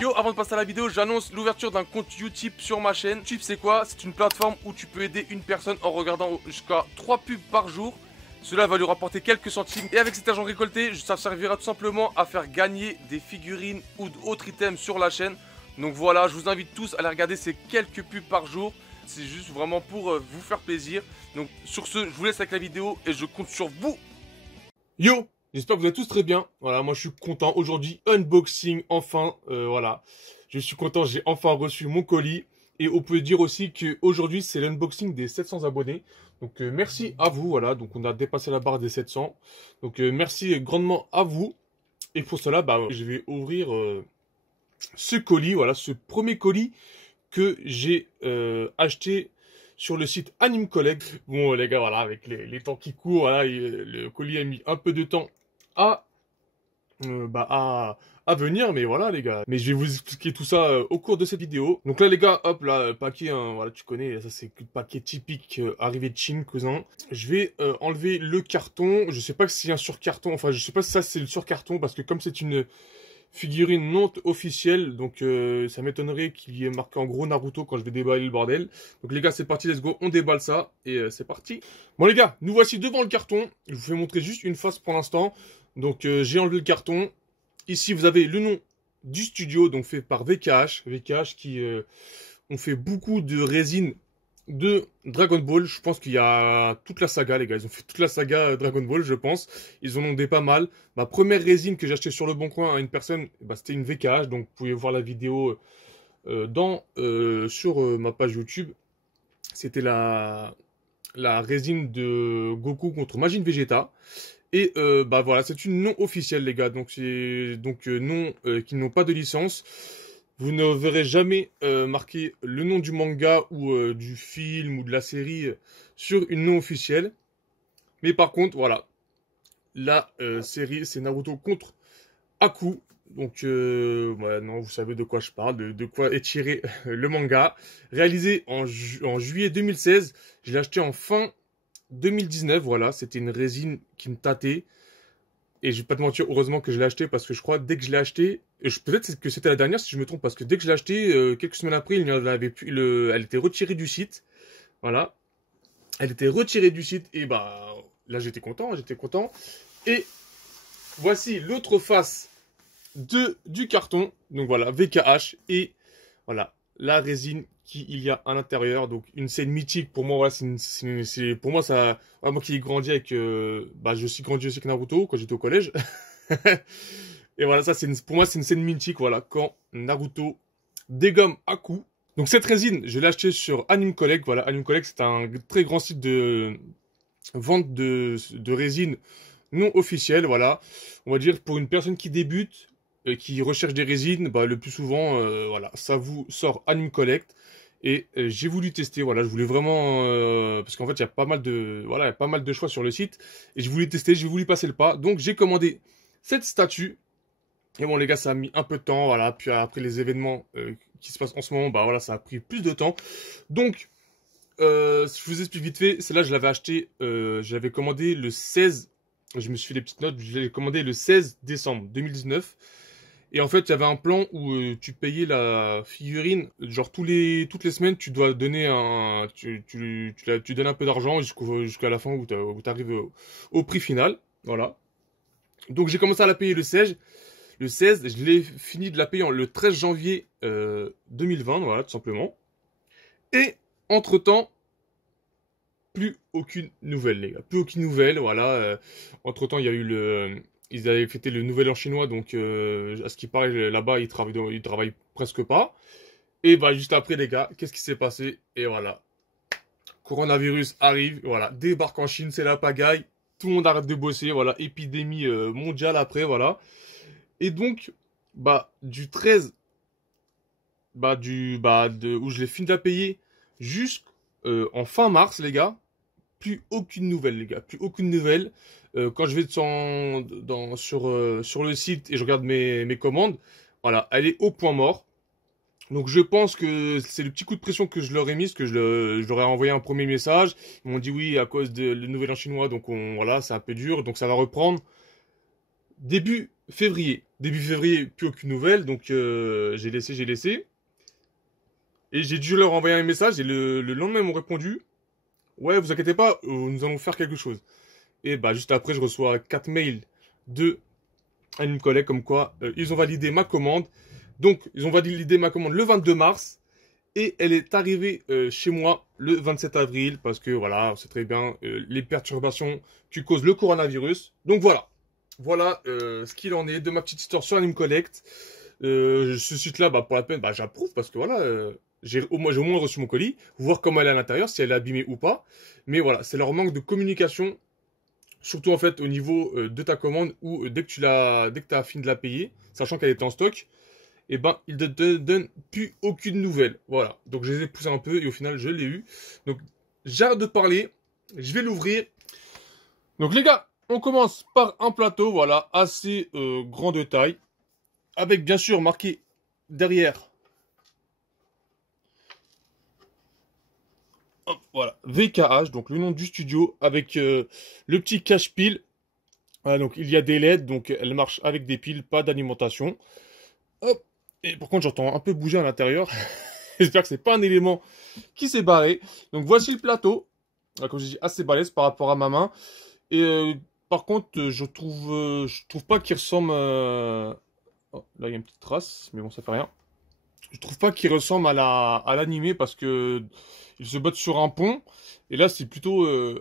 Yo, avant de passer à la vidéo, j'annonce l'ouverture d'un compte Utip sur ma chaîne. Utip, c'est quoi? C'est une plateforme où tu peux aider une personne en regardant jusqu'à 3 pubs par jour. Cela va lui rapporter quelques centimes. Et avec cet argent récolté, ça servira tout simplement à faire gagner des figurines ou d'autres items sur la chaîne. Donc voilà, je vous invite tous à aller regarder ces quelques pubs par jour. C'est juste vraiment pour vous faire plaisir. Donc sur ce, je vous laisse avec la vidéo et je compte sur vous. Yo! J'espère que vous êtes tous très bien. Voilà, moi je suis content. Aujourd'hui, unboxing, enfin, voilà. Je suis content, j'ai enfin reçu mon colis. Et on peut dire aussi qu'aujourd'hui, c'est l'unboxing des 700 abonnés. Donc merci à vous, voilà. Donc on a dépassé la barre des 700. Donc merci grandement à vous. Et pour cela, bah, je vais ouvrir ce colis, voilà, ce premier colis que j'ai acheté sur le site Anime Collect. Bon les gars, voilà, avec les temps qui courent, voilà, le colis a mis un peu de temps à venir, mais voilà les gars. Mais je vais vous expliquer tout ça au cours de cette vidéo. Donc là les gars, hop là, paquet, hein, voilà, tu connais, ça c'est le paquet typique arrivé de Chine, cousin. Je vais enlever le carton. Je sais pas si c'est un surcarton, enfin je sais pas si ça c'est le surcarton, parce que comme c'est une figurine non officielle, donc ça m'étonnerait qu'il y ait marqué en gros Naruto quand je vais déballer le bordel. Donc les gars, c'est parti, let's go, on déballe ça, et c'est parti. Bon les gars, nous voici devant le carton. Je vous fais montrer juste une face pour l'instant. Donc j'ai enlevé le carton. Ici vous avez le nom du studio, donc fait par VKH. VKH qui ont fait beaucoup de résine de Dragon Ball. Je pense qu'il y a toute la saga, les gars. Ils ont fait toute la saga Dragon Ball, je pense. Ils en ont des pas mal. Ma première résine que j'ai achetée sur le bon coin à une personne, bah, c'était une VKH. Donc, vous pouvez voir la vidéo sur ma page YouTube. C'était la résine de Goku contre Majin Vegeta. Et bah voilà, c'est une non officielle, les gars. Donc, c'est non qui n'ont pas de licence. Vous ne verrez jamais marqué le nom du manga ou du film ou de la série sur une non officielle. Mais par contre, voilà, la série, c'est Naruto contre Aku. Donc, ouais, non, vous savez de quoi je parle, de quoi est tiré le manga. Réalisé en juillet 2016. Je l'ai acheté en fin 2019, voilà. C'était une résine qui me tâtait. Et je vais pas te mentir, heureusement que je l'ai acheté, parce que je crois dès que je l'ai acheté, peut-être que c'était la dernière si je me trompe, parce que dès que je l'ai acheté, quelques semaines après, il n'y en avait plus, elle était retirée du site. Voilà. Elle était retirée du site, et bah là j'étais content, j'étais content. Et voici l'autre face du carton. Donc voilà, VKH, et voilà, la résine qu'il y a à l'intérieur. Donc une scène mythique pour moi, voilà, c'est pour moi ça, moi qui ai grandi avec je suis grandi aussi avec Naruto quand j'étais au collège. Et voilà, ça pour moi c'est une scène mythique, voilà, quand Naruto dégomme Aku. Donc cette résine, je l'ai achetée sur Anime Collect. Voilà, Anime Collect, c'est un très grand site de vente de résine non officielle, voilà. On va dire pour une personne qui débute, qui recherche des résines, bah, le plus souvent, voilà, ça vous sort Anime Collect. Et j'ai voulu tester, voilà, je voulais vraiment, parce qu'en fait, il y a pas mal de, voilà, il y a pas mal de choix sur le site. Et je voulais tester, j'ai voulu passer le pas. Donc j'ai commandé cette statue. Et bon, les gars, ça a mis un peu de temps, voilà. Puis après les événements qui se passent en ce moment, bah voilà, ça a pris plus de temps. Donc, je vous explique vite fait. Celle-là, je l'avais acheté, j'avais commandé le 16. Je me suis fait des petites notes. Je l'ai commandé le 16 décembre 2019. Et en fait, il y avait un plan où tu payais la figurine, genre toutes les semaines, tu dois donner tu donnes un peu d'argent jusqu'à la fin où tu arrives au prix final. Voilà. Donc j'ai commencé à la payer le 16. Le 16, je l'ai fini de la payer le 13 janvier 2020, voilà, tout simplement. Et entre-temps, plus aucune nouvelle, les gars. Plus aucune nouvelle, voilà. Entre-temps, il y a eu ils avaient fêté le nouvel an chinois, donc à ce qui paraît, là-bas, ils travaillent presque pas. Et bah, juste après, les gars, qu'est-ce qui s'est passé? Et voilà. Coronavirus arrive, voilà. Débarque en Chine, c'est la pagaille. Tout le monde arrête de bosser, voilà. Épidémie mondiale après, voilà. Et donc, bah, du 13, où je l'ai fini de la payer, jusqu'en fin mars, les gars, plus aucune nouvelle, les gars. Plus aucune nouvelle. Quand je vais sur le site et je regarde mes commandes, voilà, elle est au point mort. Donc je pense que c'est le petit coup de pression que je leur ai mis, parce que je leur ai envoyé un premier message. Ils m'ont dit oui, à cause de le nouvel an chinois, donc voilà, c'est un peu dur, donc ça va reprendre début février. Début février, plus aucune nouvelle, donc j'ai laissé. Et j'ai dû leur envoyer un message et le lendemain, ils m'ont répondu, ouais, vous inquiétez pas, nous allons faire quelque chose. Et bah juste après, je reçois 4 mails de une collègue comme quoi ils ont validé ma commande. Donc, ils ont validé ma commande le 22 mars et elle est arrivée chez moi le 27 avril parce que voilà, on sait très bien les perturbations que cause le coronavirus. Donc voilà, voilà ce qu'il en est de ma petite histoire sur Anime Collect. Ce site-là, bah, pour la peine, bah, j'approuve parce que voilà, j'ai au moins reçu mon colis, voir comment elle est à l'intérieur, si elle est abîmée ou pas. Mais voilà, c'est leur manque de communication, surtout en fait au niveau de ta commande ou dès que tu as fini de la payer, sachant qu'elle était en stock, et ben ils ne te donnent plus aucune nouvelle. Voilà, donc je les ai poussés un peu et au final je l'ai eu. Donc j'arrête de parler, je vais l'ouvrir. Donc les gars, on commence par un plateau, voilà, assez grand de taille, avec bien sûr marqué derrière, hop, voilà, VKH, donc le nom du studio, avec le petit cache-pile. Voilà, donc il y a des LED, donc elle marche avec des piles, pas d'alimentation. Hop, et par contre j'entends un peu bouger à l'intérieur. J'espère que c'est pas un élément qui s'est barré. Donc voici le plateau, comme je dis, assez balèze par rapport à ma main. Et par contre, je trouve pas qu'il ressemble. Oh, là, il y a une petite trace, mais bon, ça fait rien. Je trouve pas qu'il ressemble à l'animé parce que il se bat sur un pont. Et là, c'est plutôt. Il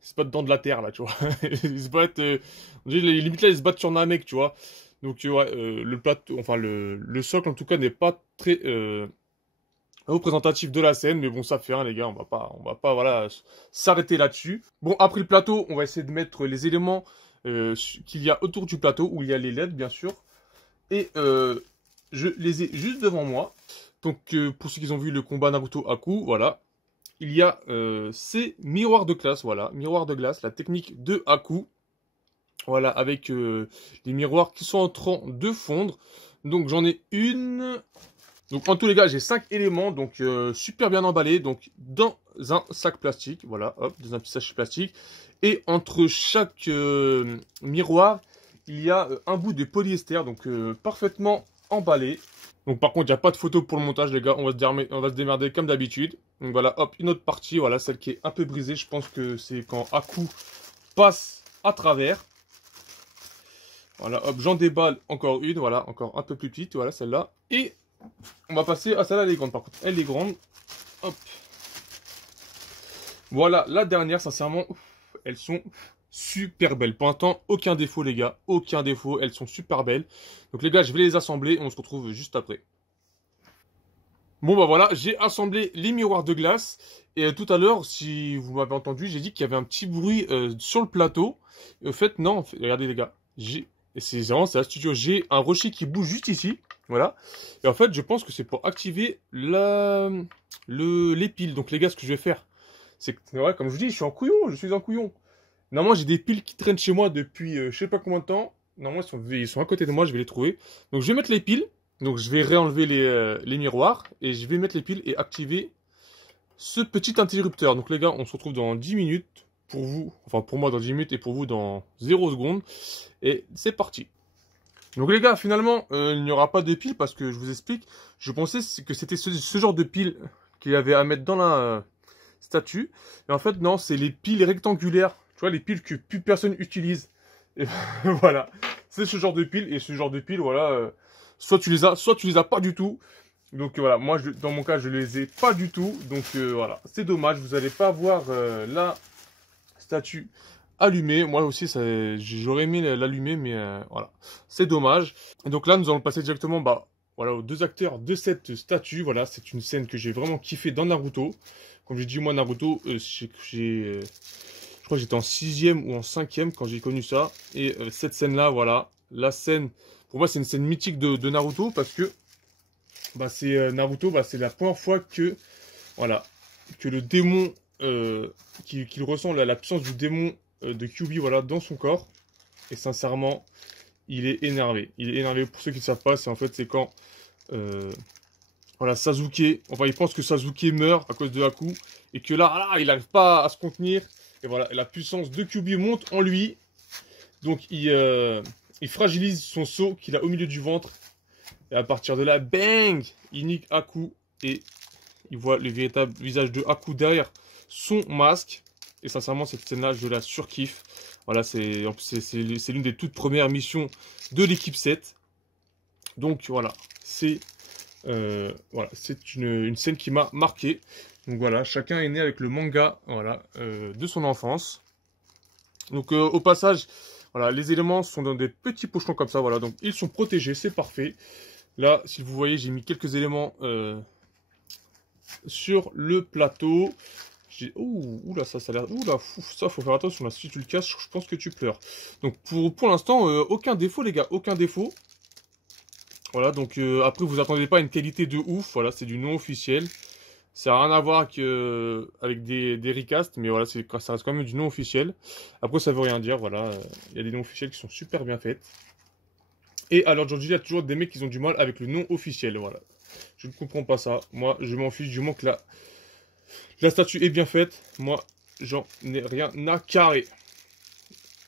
se battent dans de la terre, là, tu vois. Ils se battent. On dirait, limite là, ils se battent sur Namek, tu vois. Donc, ouais, le plateau, enfin, le socle, en tout cas, n'est pas très représentatif de la scène, mais bon, ça fait rien, les gars, on va pas, voilà, s'arrêter là-dessus. Bon, après le plateau, on va essayer de mettre les éléments qu'il y a autour du plateau, où il y a les LED, bien sûr, et je les ai juste devant moi. Donc, pour ceux qui ont vu le combat Naruto Aku, voilà, il y a ces miroirs de glace, voilà, miroirs de glace, la technique de Aku, voilà, avec les miroirs qui sont en train de fondre. Donc, j'en ai une. Donc en tous les cas, j'ai 5 éléments, donc super bien emballés, donc dans un sac plastique, voilà, hop, dans un petit sac plastique. Et entre chaque miroir, il y a un bout de polyester, donc parfaitement emballé. Donc par contre, il n'y a pas de photo pour le montage, les gars, on va se démerder comme d'habitude. Donc voilà, hop, une autre partie, voilà, celle qui est un peu brisée, je pense que c'est quand Aku passe à travers. Voilà, hop, j'en déballe encore une, voilà, encore un peu plus petite, voilà, celle-là. Et on va passer à celle-là, elle est grande par contre. Elle est grande. Hop. Voilà, la dernière, sincèrement, elles sont super belles. Pour l'instant, aucun défaut, les gars. Aucun défaut, elles sont super belles. Donc les gars, je vais les assembler et on se retrouve juste après. Bon bah voilà, j'ai assemblé les miroirs de glace. Et tout à l'heure, si vous m'avez entendu, j'ai dit qu'il y avait un petit bruit sur le plateau. Et au fait, non, regardez les gars. C'est vraiment, c'est la studio. J'ai un rocher qui bouge juste ici. Voilà. Et en fait, je pense que c'est pour activer les piles. Donc les gars, ce que je vais faire, c'est que, ouais, comme je vous dis, je suis un couillon, je suis un couillon. Normalement, j'ai des piles qui traînent chez moi depuis je sais pas combien de temps. Normalement, ils sont à côté de moi, je vais les trouver. Donc je vais mettre les piles. Donc je vais réenlever les miroirs. Et je vais mettre les piles et activer ce petit interrupteur. Donc les gars, on se retrouve dans 10 minutes. Pour vous, enfin pour moi dans 10 minutes et pour vous dans 0 secondes. Et c'est parti. Donc les gars, finalement, il n'y aura pas de pile parce que je vous explique. Je pensais que c'était ce genre de pile qu'il y avait à mettre dans la statue. Et en fait, non, c'est les piles rectangulaires. Tu vois, les piles que plus personne utilise. Et voilà, c'est ce genre de pile. Et ce genre de pile, voilà, soit tu les as pas du tout. Donc voilà, moi, dans mon cas, je les ai pas du tout. Donc voilà, c'est dommage. Vous n'allez pas voir la statue allumée. Moi aussi, j'aurais aimé l'allumer, mais voilà, c'est dommage. Et donc là, nous allons passer directement bah, voilà, aux deux acteurs de cette statue. Voilà, c'est une scène que j'ai vraiment kiffé dans Naruto. Comme j'ai dit, moi, Naruto, je crois que j'étais en 6e ou en 5e quand j'ai connu ça. Et cette scène-là, voilà, la scène, pour moi, c'est une scène mythique de Naruto parce que bah, c'est Naruto, bah, c'est la première fois que, voilà, que le démon, qu'il ressent la puissance du démon de Kyuubi, voilà, dans son corps. Et sincèrement, il est énervé. Il est énervé. Pour ceux qui ne savent pas, c'est quand voilà, Sasuke, enfin il pense que Sasuke meurt à cause de Haku, et que là, il n'arrive pas à se contenir, et voilà, la puissance de Kyuubi monte en lui, donc il fragilise son seau qu'il a au milieu du ventre. Et à partir de là, bang, il nique Haku. Et il voit le véritable visage de Haku derrière son masque. Et sincèrement, cette scène-là, je la surkiffe. Voilà, c'est l'une des toutes premières missions de l'équipe 7. Donc voilà, c'est une scène qui m'a marqué. Donc voilà, chacun est né avec le manga voilà, de son enfance. Donc au passage, voilà, les éléments sont dans des petits pochons comme ça. Voilà, donc ils sont protégés, c'est parfait. Là, si vous voyez, j'ai mis quelques éléments sur le plateau. Ouh là, ça a l'air... Ouh là, ça, faut faire attention. Là, si tu le casses, je pense que tu pleures. Donc, pour l'instant, aucun défaut, les gars. Aucun défaut. Voilà, donc, après, vous attendez pas à une qualité de ouf. Voilà, c'est du non officiel. Ça n'a rien à voir avec des recasts. Mais voilà, ça reste quand même du non officiel. Après, ça veut rien dire. Voilà, il y a des non officiels qui sont super bien faits. Et à l'heure d'aujourd'hui, il y a toujours des mecs qui ont du mal avec le non officiel. Voilà. Je ne comprends pas ça. Moi, je m'en fiche du moment que la statue est bien faite. Moi, j'en ai rien à carrer.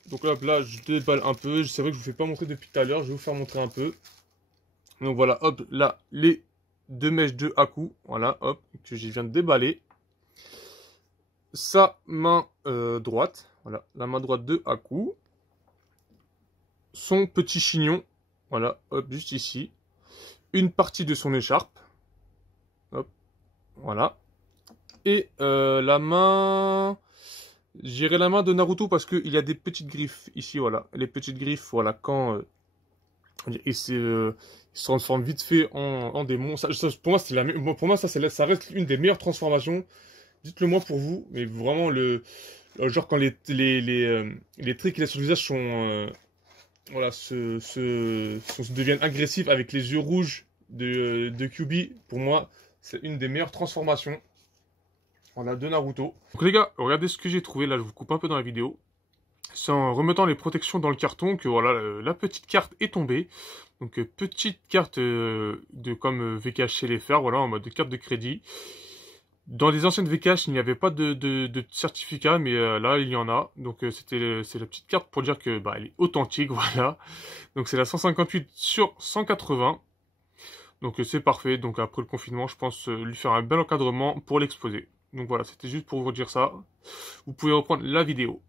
Donc hop, là, je déballe un peu. C'est vrai que je vous fais pas montrer depuis tout à l'heure. Je vais vous faire montrer un peu. Donc voilà, hop, là, les deux mèches de Haku. Voilà, hop, que je viens de déballer. Sa main droite. Voilà, la main droite de Haku. Son petit chignon. Voilà, hop, juste ici. Une partie de son écharpe. Hop, voilà. Et la main... J'irai la main de Naruto parce qu'il y a des petites griffes ici, voilà. Les petites griffes, voilà, quand il se transforme vite fait en démon. Pour moi, pour moi, ça reste une des meilleures transformations. Dites-le moi pour vous, mais vraiment, genre quand les traits qu'il a sur le visage sont... voilà, deviennent agressifs avec les yeux rouges de Kyuubi. Pour moi, c'est une des meilleures transformations. Voilà, de Naruto. Donc les gars, regardez ce que j'ai trouvé. Là, je vous coupe un peu dans la vidéo. C'est en remettant les protections dans le carton que voilà, la petite carte est tombée. Donc petite carte comme VKH chez les fers, voilà, en mode de carte de crédit. Dans les anciennes VKH, il n'y avait pas de certificat, mais là, il y en a. Donc c'est la petite carte pour dire que elle est authentique, voilà. Donc c'est la 158 sur 180. Donc c'est parfait. Donc après le confinement, je pense lui faire un bel encadrement pour l'exposer. Donc voilà, c'était juste pour vous dire ça. Vous pouvez reprendre la vidéo.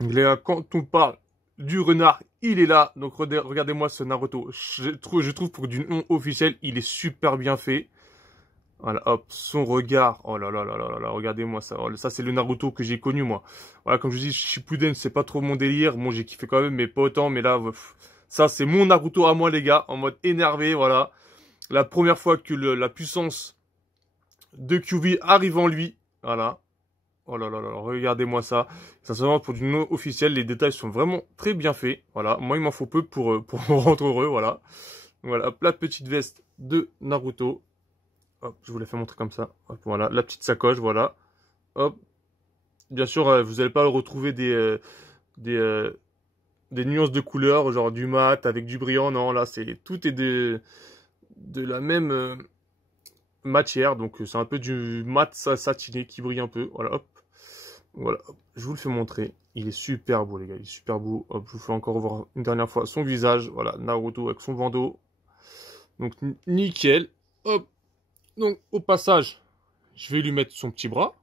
Donc les gars, quand on parle du renard, il est là. Donc regardez-moi ce Naruto. Je trouve pour du non officiel, il est super bien fait. Voilà, hop, son regard. Oh là là là là là, regardez-moi ça. Oh, ça, c'est le Naruto que j'ai connu, moi. Voilà, comme je dis, Shippuden, c'est pas trop mon délire. Moi, j'ai kiffé quand même, mais pas autant. Mais là, ça, c'est mon Naruto à moi, les gars. En mode énervé, voilà. La première fois que la puissance de Kyuubi arrive en lui. Voilà. Oh là là là, regardez-moi ça. Ça se vend pour du non officiel. Les détails sont vraiment très bien faits. Voilà. Moi, il m'en faut peu pour me rendre heureux. Voilà. Voilà. Hop, la petite veste de Naruto. Hop, je vous la fais montrer comme ça. Hop, voilà. La petite sacoche. Voilà. Hop. Bien sûr, vous n'allez pas retrouver des nuances de couleurs, genre du mat avec du brillant. Non, là, tout est de la même matière. Donc, c'est un peu du mat satiné qui brille un peu. Voilà, hop. Voilà, hop. Je vous le fais montrer. Il est super beau, les gars. Il est super beau. Hop, je vous fais encore voir une dernière fois son visage. Voilà, Naruto avec son bandeau. Donc, nickel. Hop. Donc, au passage, je vais lui mettre son petit bras.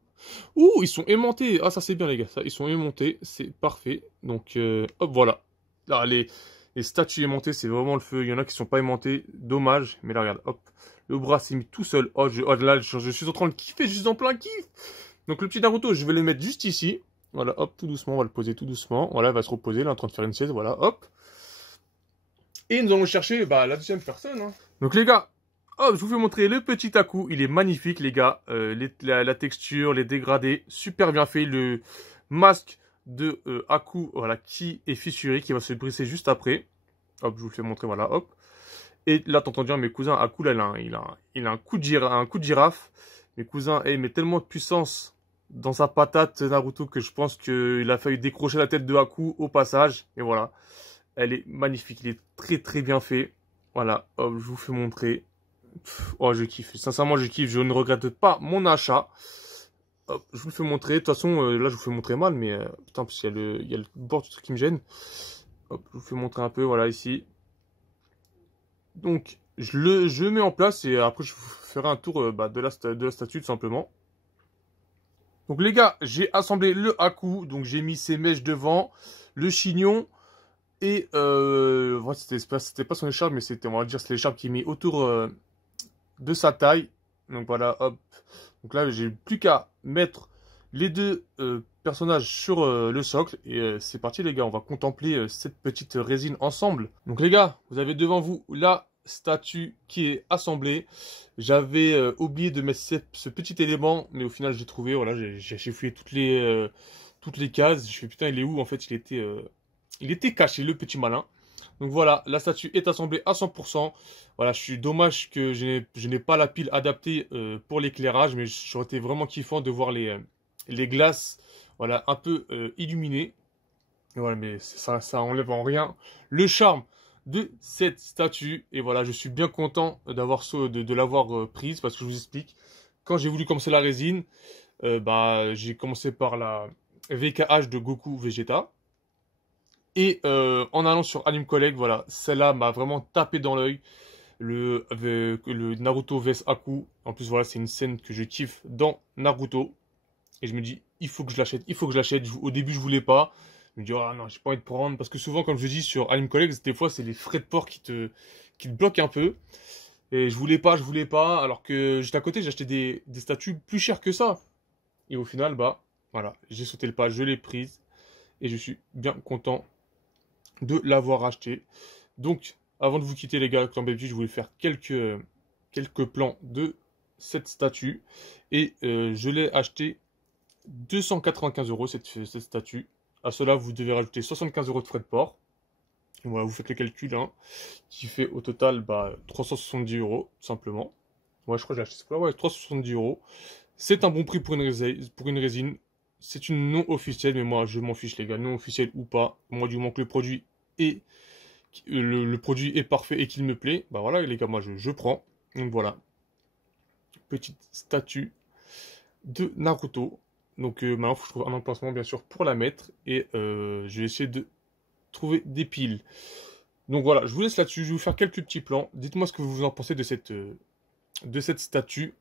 Ouh, ils sont aimantés. Ah, ça, c'est bien, les gars. Ça, ils sont aimantés. C'est parfait. Donc, hop, voilà. Là, les statues aimantées, c'est vraiment le feu. Il y en a qui sont pas aimantés. Dommage. Mais là, regarde, hop. Le bras s'est mis tout seul. Oh, là, je suis en train de kiffer. Je suis en plein kiff. Donc, le petit Naruto, je vais le mettre juste ici. Voilà, hop, tout doucement. On va le poser tout doucement. Voilà, il va se reposer. Là, en train de faire une sieste. Voilà, hop. Et nous allons chercher la deuxième personne. Hein. Donc, les gars. Oh, je vous fais montrer le petit Haku. Il est magnifique, les gars. La texture, les dégradés, super bien fait. Le masque de Haku, voilà, qui est fissuré, qui va se briser juste après. Hop, je vous le fais montrer, voilà, hop. Et là, t'entends bien, mes cousins, Haku, là, il a un coup de girafe. Mes cousins, il met tellement de puissance dans sa patate, Naruto, que je pense qu'il a failli décrocher la tête de Haku au passage. Et voilà, elle est magnifique. Il est très, très bien fait. Voilà, hop, je vous fais montrer. Oh, je kiffe. Sincèrement, je kiffe. Je ne regrette pas mon achat. Hop, je vous le fais montrer. De toute façon, là, je vous fais montrer mal, mais putain, parce qu'il y a le bord du truc qui me gêne. Hop, je vous fais montrer un peu, voilà, ici. Donc, je le mets en place et après, je vous ferai un tour de la statue, tout simplement. Donc, les gars, j'ai assemblé le Haku. Donc, j'ai mis ses mèches devant, le chignon. Et voilà, c'était pas son écharpe, mais c'était, on va dire, c'est l'écharpe qui est mise autour de sa taille. Donc voilà, hop. Donc là, j'ai plus qu'à mettre les deux personnages sur le socle. Et c'est parti, les gars. On va contempler cette petite résine ensemble. Donc les gars, vous avez devant vous la statue qui est assemblée. J'avais oublié de mettre ce petit élément, mais au final, j'ai trouvé. Voilà, j'ai fouillé toutes les cases. Je fais putain, il est où? En fait, il était caché, le petit malin. Donc voilà, la statue est assemblée à 100%. Voilà, je suis dommage que je n'ai pas la pile adaptée pour l'éclairage, mais j'aurais été vraiment kiffant de voir les glaces, voilà, un peu illuminées. Et voilà, mais ça enlève en rien le charme de cette statue. Et voilà, je suis bien content de l'avoir prise parce que je vous explique. Quand j'ai voulu commencer la résine, j'ai commencé par la VKH de Goku Vegeta. Et en allant sur Anime Collect, voilà, celle-là m'a vraiment tapé dans l'œil. Le Naruto vs Haku. En plus, voilà, c'est une scène que je kiffe dans Naruto. Et je me dis, il faut que je l'achète, il faut que je l'achète. Au début, je voulais pas. Je me dis, ah non, j'ai pas envie de prendre. Parce que souvent, comme je dis sur Anime Collect, des fois, c'est les frais de port qui te bloquent un peu. Et je voulais pas. Alors que juste à côté, j'ai acheté des statues plus chères que ça. Et au final, voilà, j'ai sauté le pas, je l'ai prise. Et je suis bien content de l'avoir acheté. Donc, avant de vous quitter les gars, comme d'habitude, je voulais faire quelques plans de cette statue. Et je l'ai acheté 295 € cette statue. À cela, vous devez rajouter 75 € de frais de port. Voilà, vous faites le calcul, hein, qui fait au total 370 €, tout simplement. Ouais, je crois que j'ai acheté ce là, ouais, 370 €. C'est un bon prix pour une résine. C'est une non officielle, mais moi je m'en fiche les gars, non officielle ou pas. Moi du moment que le produit est le produit est parfait et qu'il me plaît, bah voilà les gars, moi je prends. Donc voilà, petite statue de Naruto. Donc maintenant, il faut que je trouve un emplacement bien sûr pour la mettre et je vais essayer de trouver des piles. Donc voilà, je vous laisse là-dessus, je vais vous faire quelques petits plans. Dites-moi ce que vous en pensez de cette statue.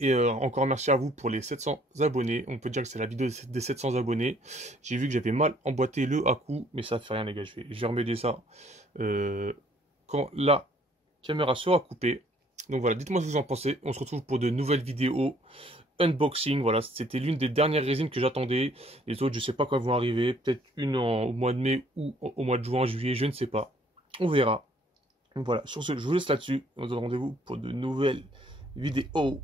Et encore merci à vous pour les 700 abonnés. On peut dire que c'est la vidéo des 700 abonnés. J'ai vu que j'avais mal emboîté le Haku, mais ça fait rien les gars. Je vais remédier ça quand la caméra sera coupée. Donc voilà, dites-moi ce que vous en pensez. On se retrouve pour de nouvelles vidéos unboxing. Voilà, c'était l'une des dernières résines que j'attendais. Les autres, je sais pas quand elles vont arriver. Peut-être une au mois de mai ou au mois de juin, juillet, je ne sais pas. On verra. Donc voilà, sur ce, je vous laisse là-dessus. On se donne rendez-vous pour de nouvelles vidéos.